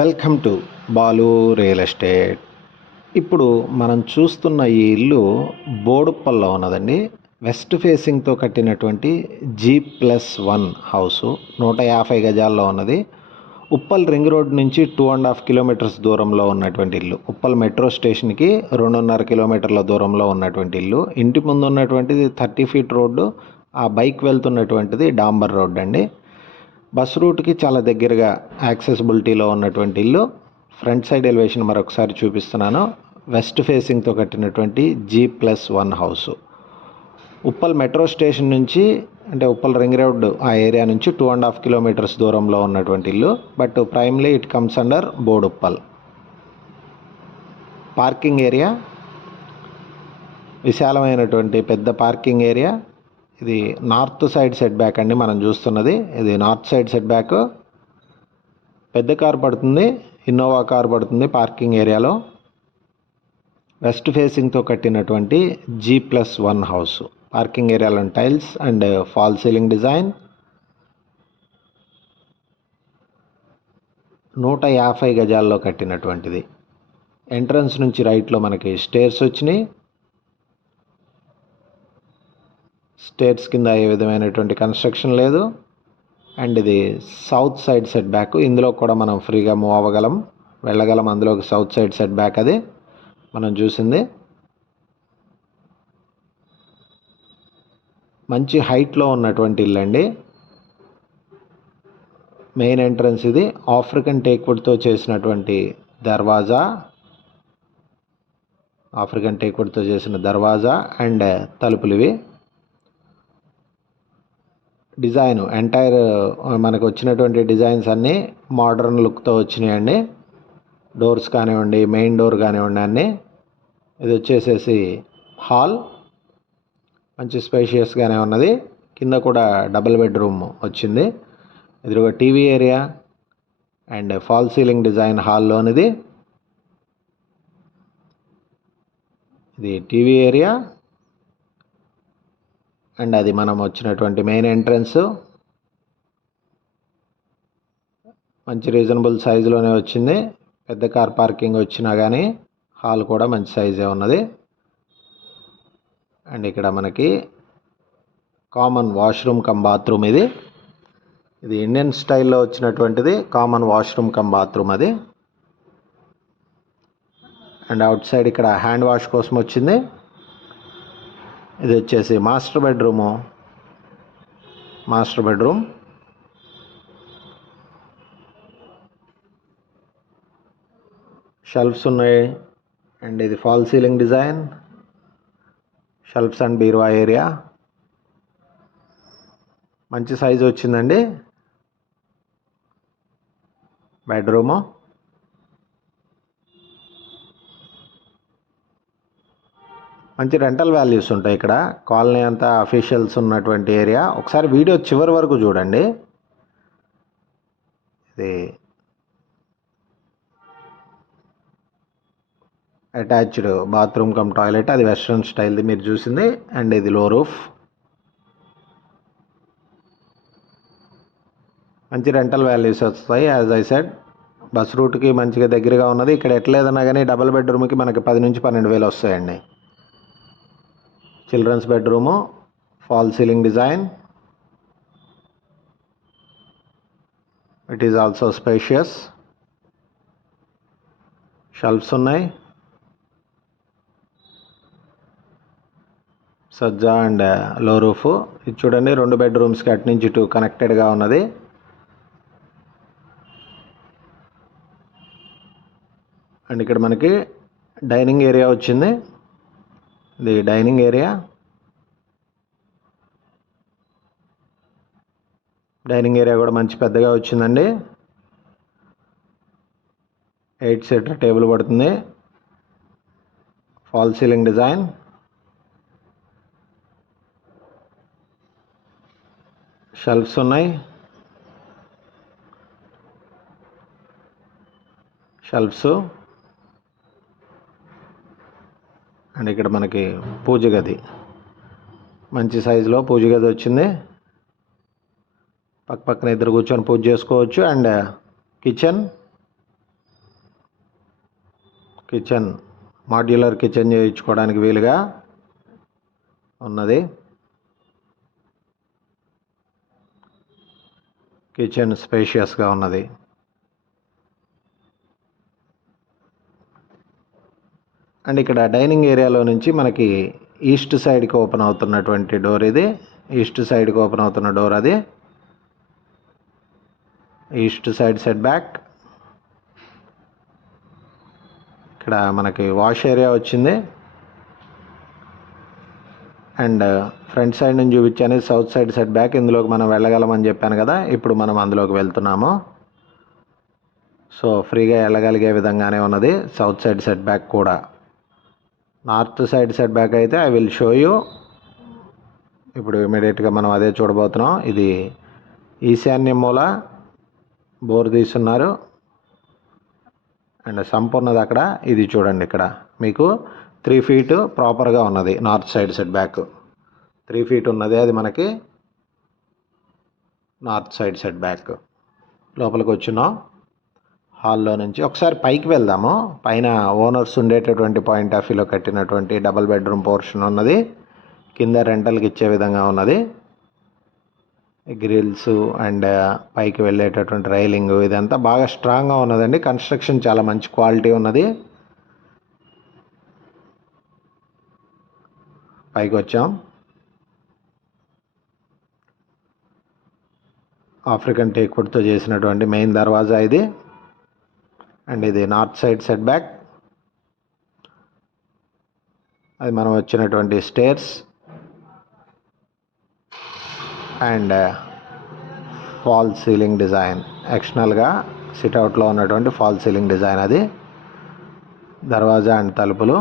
Welcome to Balu real estate. ఇప్పుడు మనం చూస్తున్న ఈ ఇల్లు బోడుప్పల్లో ఉన్నదండి. వెస్ట్ ఫేసింగ్తో కట్టినటువంటి G+1 హౌసు 150 గజాల్లో ఉన్నది. ఉప్పల్ రింగ్ రోడ్ నుంచి 2.5 కిలోమీటర్స్ దూరంలో ఉన్నటువంటి ఇల్లు. ఉప్పల్ మెట్రో స్టేషన్కి 2.5 కిలోమీటర్ల దూరంలో ఉన్నటువంటి ఇల్లు. ఇంటి ముందు ఉన్నటువంటిది 30 ఫీట్ రోడ్డు, ఆ బైక్ వెళ్తున్నటువంటిది డాంబర్ రోడ్ అండి. బస్ రూట్కి చాలా దగ్గరగా యాక్సెసిబిలిటీలో ఉన్నటువంటి ఇల్లు. ఫ్రంట్ సైడ్ ఎలివేషన్ మరొకసారి చూపిస్తున్నాను. వెస్ట్ ఫేసింగ్తో కట్టినటువంటి G+1 house. Uppal metro station నుంచి, అంటే ఉప్పల్ రింగ్ రోడ్ ఆ ఏరియా నుంచి 2.5 కిలోమీటర్స్ దూరంలో ఉన్నటువంటి ఇల్లు. But primarily it comes under Boduppal. Parking area, విశాలమైనటువంటి పెద్ద పార్కింగ్ ఏరియా. ఇది నార్త్ సైడ్ సెట్ బ్యాక్ అండి. మనం చూస్తున్నది ఇది నార్త్ సైడ్ సెట్ బ్యాక్. పెద్ద కార్ పడుతుంది, ఇన్నోవా కార్ పడుతుంది పార్కింగ్ ఏరియాలో. వెస్ట్ ఫేసింగ్తో కట్టినటువంటి G+1 హౌస్. పార్కింగ్ ఏరియాలో tiles and fall ceiling design. 150 గజాల్లో కట్టినటువంటిది. ఎంట్రన్స్ నుంచి రైట్లో మనకి స్టేర్స్ వచ్చినాయి. స్టేర్స్ కింద ఏ విధమైనటువంటి కన్స్ట్రక్షన్ లేదు. అండ్ ఇది సౌత్ సైడ్ సెట్ బ్యాక్. ఇందులో కూడా మనం ఫ్రీగా మూవ్ అవ్వగలం, వెళ్ళగలం. అందులోకి సౌత్ సైడ్ సెట్ బ్యాక్ అది మనం చూసింది. మంచి హైట్లో ఉన్నటువంటి ఇల్లు అండి. మెయిన్ ఎంట్రన్స్ ఇది. ఆఫ్రికన్ టేక్వుడ్తో చేసినటువంటి దర్వాజా, ఆఫ్రికన్ టేక్వుడ్తో చేసిన దర్వాజా అండ్ తలుపులు ఇవి. డిజైన్ ఎంటైర్ మనకు వచ్చినటువంటి డిజైన్స్ అన్నీ మోడర్న్ లుక్తో వచ్చినాయండి. డోర్స్ కానివ్వండి, మెయిన్ డోర్ కానివ్వండి అన్నీ. ఇది వచ్చేసేసి హాల్, మంచి స్పేషియస్గానే ఉన్నది. కింద కూడా డబుల్ బెడ్రూమ్ వచ్చింది. ఎదురుగా TV area and fall ceiling design హాల్లోనిది. ఇది టీవీ ఏరియా అండ్ అది మనం వచ్చినటువంటి మెయిన్ ఎంట్రన్స్. మంచి రీజనబుల్ సైజులోనే వచ్చింది. పెద్ద కార్ పార్కింగ్ వచ్చినా కానీ హాల్ కూడా మంచి సైజే ఉన్నది. అండ్ ఇక్కడ మనకి కామన్ వాష్రూమ్ కమ్ బాత్రూమ్ ఇది. ఇది ఇండియన్ స్టైల్లో వచ్చినటువంటిది కామన్ వాష్రూమ్ కమ్ బాత్రూమ్ అది. అండ్ అవుట్ సైడ్ ఇక్కడ హ్యాండ్ వాష్ కోసం వచ్చింది. ఇది వచ్చేసి మాస్టర్ బెడ్రూమ్. షెల్ఫ్స్ ఉన్నాయి అండ్ ఇది fall ceiling design. Shelves and బీరువా ఏరియా మంచి సైజు వచ్చిందండి. బెడ్రూము మంచి రెంటల్ వాల్యూస్ ఉంటాయి ఇక్కడ. కాలనీ అంతా అఫీషియల్స్ ఉన్నటువంటి ఏరియా. ఒకసారి వీడియో చివరి వరకు చూడండి. ఇది అటాచ్డ్ బాత్రూమ్ కమ్ టాయిలెట్, అది వెస్ట్రన్ స్టైల్ది మీరు చూసింది. అండ్ ఇది లో రూఫ్. మంచి రెంటల్ వాల్యూస్ వస్తాయి. యాజ్ ఐ సెడ్ బస్ రూట్కి మంచిగా దగ్గరగా ఉన్నది. ఇక్కడ ఎట్లేదన్నా కానీ డబుల్ బెడ్రూమ్కి మనకి 10 నుంచి 12 వేలు వస్తాయండి. Children's bedroom, fall ceiling design. It is also spacious. Shelves ఉన్నాయి. సజ్జా అండ్ లో రూఫ్. ఇది చూడండి, 2 బెడ్రూమ్స్కి అటు నుంచి ఇటు కనెక్టెడ్గా ఉన్నది. అండ్ ఇక్కడ మనకి డైనింగ్ ఏరియా వచ్చింది. ఇది డైనింగ్ ఏరియా. డైనింగ్ ఏరియా కూడా మంచి పెద్దగా వచ్చిందండి. 8 సీటర్ టేబుల్ పడుతుంది. Fall ceiling design. షెల్ఫ్స్ ఉన్నాయి. అండ్ ఇక్కడ మనకి పూజ గది, మంచి సైజులో పూజ గది వచ్చింది. పక్కన ఇద్దరు కూర్చొని పూజ చేసుకోవచ్చు. And kitchen kitchen, modular kitchen చేయించుకోవడానికి వీలుగా ఉన్నది. కిచెన్ స్పేషియస్గా ఉన్నది. అండ్ ఇక్కడ డైనింగ్ ఏరియాలో నుంచి మనకి ఈస్ట్ సైడ్కి ఓపెన్ అవుతున్నటువంటి డోర్ ఇది. ఈస్ట్ సైడ్కి ఓపెన్ అవుతున్న డోర్ అది. East side set back. ఇక్కడ మనకి వాష్ ఏరియా వచ్చింది. అండ్ ఫ్రంట్ సైడ్ నుంచి చూపించాను సౌత్ సైడ్ సెట్ బ్యాక్. ఇందులోకి మనం వెళ్ళగలమని చెప్పాను కదా, ఇప్పుడు మనం అందులోకి వెళ్తున్నాము. సో ఫ్రీగా వెళ్ళగలిగే విధంగానే ఉన్నది సౌత్ సైడ్ సెట్ బ్యాక్ కూడా. నార్త్ సైడ్ సెట్ బ్యాక్ అయితే ఐ విల్ షో యూ. ఇప్పుడు ఇమీడియట్గా మనం అదే చూడబోతున్నాం. ఇది ఈశాన్య మూల బోర్ తీసున్నారు. అండ్ సంపూర్ణది అక్కడ. ఇది చూడండి, ఇక్కడ మీకు 3 feet ప్రాపర్గా ఉన్నది. North side set back 3 feet ఉన్నది. అది మనకి నార్త్ సైడ్ సెట్ బ్యాక్. లోపలికి వచ్చినాం హాల్లో నుంచి. ఒకసారి పైకి వెళ్దాము. పైన ఓనర్స్ ఉండేటటువంటి పాయింట్ ఆఫ్ వ్యూలో కట్టినటువంటి డబుల్ బెడ్రూమ్ పోర్షన్ ఉన్నది. కింద రెంటల్కి ఇచ్చే విధంగా ఉన్నది. గ్రిల్స్ అండ్ పైకి వెళ్ళేటటువంటి రైలింగ్ ఇదంతా బాగా స్ట్రాంగ్గా ఉన్నదండి. కన్స్ట్రక్షన్ చాలా మంచి క్వాలిటీ ఉన్నది. పైకి వచ్చాం. ఆఫ్రికన్ టేక్ వుడ్తో చేసినటువంటి మెయిన్ దర్వాజా ఇది. అండ్ ఇది నార్త్ సైడ్ సెట్ బ్యాక్. అది మనం వచ్చినటువంటి stairs and fall ceiling design. ఎక్స్టర్నల్గా సిట్అవుట్లో ఉన్నటువంటి ఫాల్ సీలింగ్ డిజైన్ అది. దర్వాజా అండ్ తలుపులు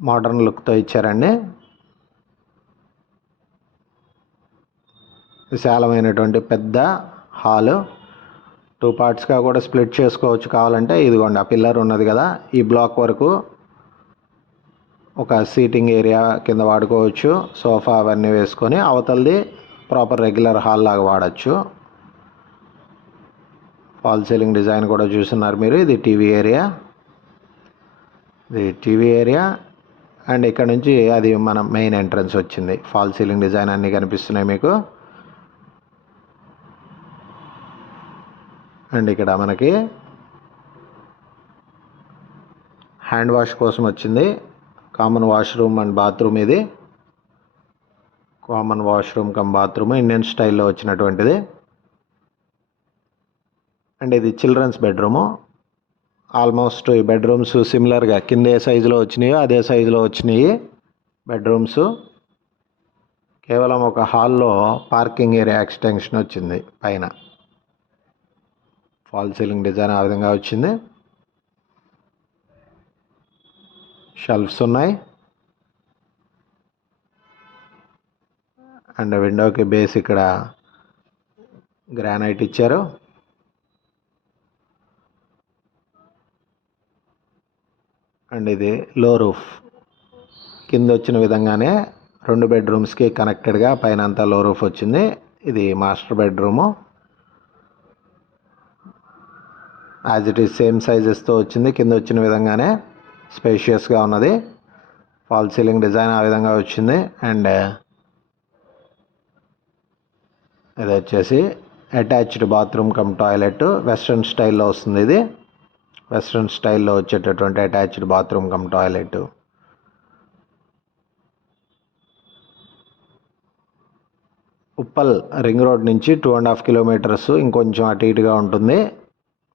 మోడర్న్ లుక్తో ఇచ్చారండి. విశాలమైనటువంటి పెద్ద హాలు. 2 partsగా కూడా స్ప్లిట్ చేసుకోవచ్చు కావాలంటే. ఇదిగోండి ఆ పిల్లర్ ఉన్నది కదా, ఈ బ్లాక్ వరకు ఒక సీటింగ్ ఏరియా కింద వాడుకోవచ్చు. సోఫా అవన్నీ వేసుకొని అవతలది ప్రాపర్ రెగ్యులర్ హాల్ లాగా వాడచ్చు. ఫాల్ సీలింగ్ డిజైన్ కూడా చూస్తున్నారు మీరు. ఇది టీవీ ఏరియా. అండ్ ఇక్కడ నుంచి అది మన మెయిన్ ఎంట్రన్స్ వచ్చింది. ఫాల్ సీలింగ్ డిజైన్ అన్నీ కనిపిస్తున్నాయి మీకు. అండ్ ఇక్కడ మనకి హ్యాండ్ వాష్ కోసం వచ్చింది. Common washroom and bathroom. ఇది common washroom cum bathroom Indian స్టైల్లో వచ్చినటువంటిది. అండ్ ఇది చిల్డ్రన్స్ బెడ్రూము. ఆల్మోస్ట్ ఈ బెడ్రూమ్స్ సిమిలర్గా కింద ఏ సైజులో వచ్చినాయో అదే సైజులో వచ్చినాయి బెడ్రూమ్స్. కేవలం ఒక హాల్లో పార్కింగ్ ఏరియా ఎక్స్టెన్షన్ వచ్చింది పైన. ఫాల్ సీలింగ్ డిజైన్ ఆ విధంగా వచ్చింది. షెల్ఫ్స్ ఉన్నాయి. అండ్ విండోకి బేస్ ఇక్కడ గ్రానైట్ ఇచ్చారు. అండ్ ఇది లో రూఫ్. కింద వచ్చిన విధంగానే 2 బెడ్రూమ్స్కి కనెక్టెడ్గా పైన అంతా లో రూఫ్ వచ్చింది. ఇది master bedroom. As it is same సైజెస్తో వచ్చింది. కింద వచ్చిన విధంగానే స్పేషియస్గా ఉన్నది. ఫాల్ సీలింగ్ డిజైన్ ఆ విధంగా వచ్చింది. అండ్ ఇది వచ్చేసి attached bathroom come toilet. Western స్టైల్లో వస్తుంది. ఇది వెస్ట్రన్ స్టైల్లో వచ్చేటటువంటి attached bathroom come toilet. Uppal ring road నుంచి 2.5 kilometers ఇంకొంచెం అటు ఇటుగా ఉంటుంది.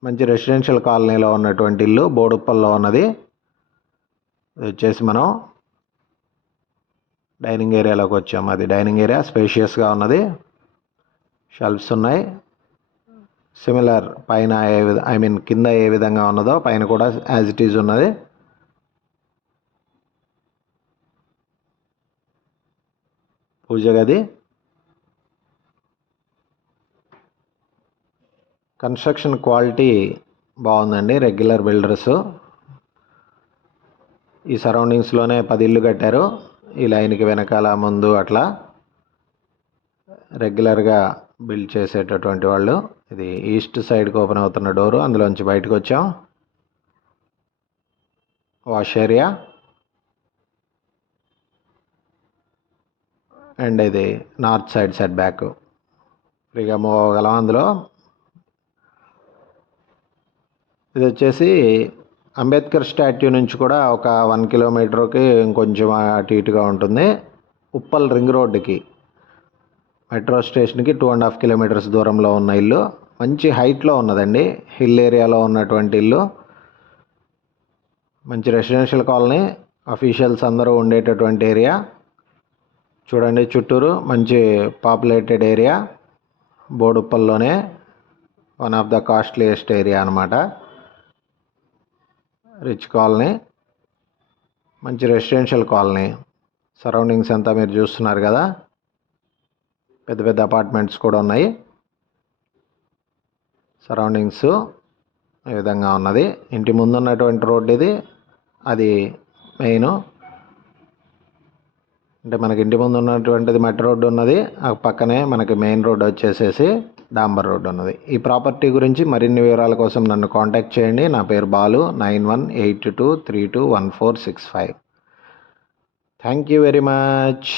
మంచి రెసిడెన్షియల్ కాలనీలో ఉన్నటువంటి ఇల్లు బోడుప్పల్లో ఉన్నది. ఇది వచ్చేసి మనం డైనింగ్ ఏరియాలోకి వచ్చాము. అది డైనింగ్ ఏరియా స్పేషియస్గా ఉన్నది. షెల్ఫ్స్ ఉన్నాయి. సిమిలర్ పైన కింద ఏ విధంగా ఉన్నదో పైన కూడా యాజ్ ఇట్ ఈజ్ ఉన్నది. పూజ గది. కన్స్ట్రక్షన్ క్వాలిటీ బాగుందండి. రెగ్యులర్ బిల్డర్స్ ఈ సరౌండింగ్స్లోనే 10 ఇళ్ళు కట్టారు. ఈ లైన్కి వెనకాల ముందు అట్లా రెగ్యులర్గా బిల్డ్ చేసేటటువంటి వాళ్ళు. ఇది ఈస్ట్ సైడ్కి ఓపెన్ అవుతున్న డోరు. అందులోంచి బయటకు వచ్చాం. వాష్ ఏరియా అండ్ ఇది నార్త్ సైడ్ సెట్ బ్యాక్ ఫ్రీగా మూవ్ అవ్వగలం అందులో. ఇది వచ్చేసి అంబేద్కర్ స్టాట్యూ నుంచి కూడా ఒక 1 కిలోమీటర్కి ఇంకొంచెం అటు ఇటుగా ఉంటుంది. ఉప్పల్ రింగ్ రోడ్డుకి మెట్రో స్టేషన్కి 2.5 కిలోమీటర్స్ దూరంలో ఉన్న ఇల్లు. మంచి హైట్లో ఉన్నదండి, హిల్ ఏరియాలో ఉన్నటువంటి ఇల్లు. మంచి రెసిడెన్షియల్ కాలనీ, అఫీషియల్స్ అందరూ ఉండేటటువంటి ఏరియా. చూడండి చుట్టూరు మంచి పాపులేటెడ్ ఏరియా. బోడుప్పల్లోనే one of the costliest area అనమాట. రిచ్ కాలనీ, మంచి రెసిడెన్షియల్ కాలనీ. సరౌండింగ్స్ అంతా మీరు చూస్తున్నారు కదా, పెద్ద పెద్ద అపార్ట్మెంట్స్ కూడా ఉన్నాయి. సరౌండింగ్స్ ఈ విధంగా ఉన్నది. ఇంటి ముందు ఉన్నటువంటి రోడ్డు ఇది, అది మెయిన్. అంటే మనకి ఇంటి ముందు ఉన్నటువంటిది మట్టి రోడ్డు ఉన్నది, ఆ పక్కనే మనకి మెయిన్ రోడ్డు వచ్చేసేసి డాంబర్ రోడ్డు ఉన్నది. ఈ ప్రాపర్టీ గురించి మరిన్ని వివరాల కోసం నన్ను కాంటాక్ట్ చేయండి. నా పేరు Balu, 9182321465. Thank you very much.